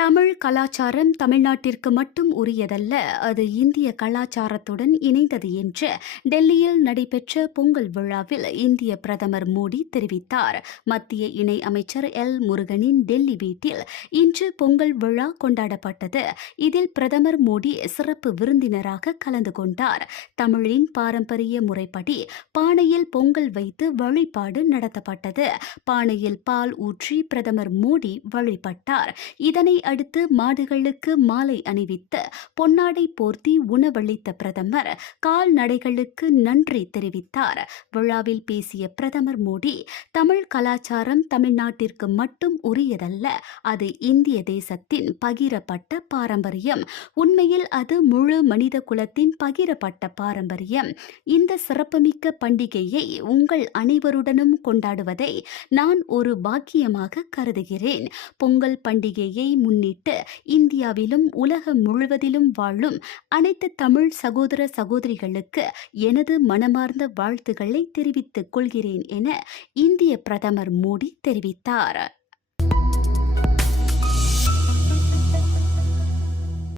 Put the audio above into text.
தமிழ் கலாச்சாரம் தமிழ்நாட்டிற்கு மட்டும் உரியதல்ல. அது இந்திய கலாச்சாரத்துடன் இணைந்தது என்று டெல்லியில் நடைபெற்ற பொங்கல் விழாவில் இந்திய பிரதமர் மோடி தெரிவித்தார். மத்திய இணை அமைச்சர் எல். முருகனின் டெல்லி வீட்டில் இன்று பொங்கல் விழா கொண்டாடப்பட்டது. இதில் பிரதமர் மோடி சிறப்பு விருந்தினராக கலந்து கொண்டார். தமிழின் பாரம்பரிய முறைப்படி பானையில் பொங்கல் வைத்து வழிபாடு நடத்தப்பட்டது. பானையில் பால் ஊற்றி பிரதமர் மோடி வழிபட்டார். இதனை அடுத்து மாடுகளுக்கு மாலை அணிவித்து பொன்னாடை போர்த்தி உணவளித்த பிரதமர் கால்நடைகளுக்கு நன்றி தெரிவித்தார். விழாவில் பேசிய பிரதமர் மோடி தமிழ் கலாச்சாரம் தமிழ்நாட்டிற்கு மட்டும் உரியதல்ல அது இந்திய தேசத்தின் பகிரப்பட்ட பாரம்பரியம். உண்மையில் அது முழு மனித குலத்தின் பகிரப்பட்ட பாரம்பரியம். இந்த சிறப்புமிக்க பண்டிகையை உங்கள் அனைவருடனும் கொண்டாடுவதை நான் ஒரு பாக்கியமாக கருதுகிறேன். பொங்கல் பண்டிகையை முன் முன்னிட்டு இந்தியாவிலும் உலகம் முழுவதிலும் வாழும் அனைத்து தமிழ் சகோதர சகோதரிகளுக்கு எனது மனமார்ந்த வாழ்த்துக்களை தெரிவித்துக் கொள்கிறேன் என இந்திய பிரதமர் மோடி தெரிவித்தார்.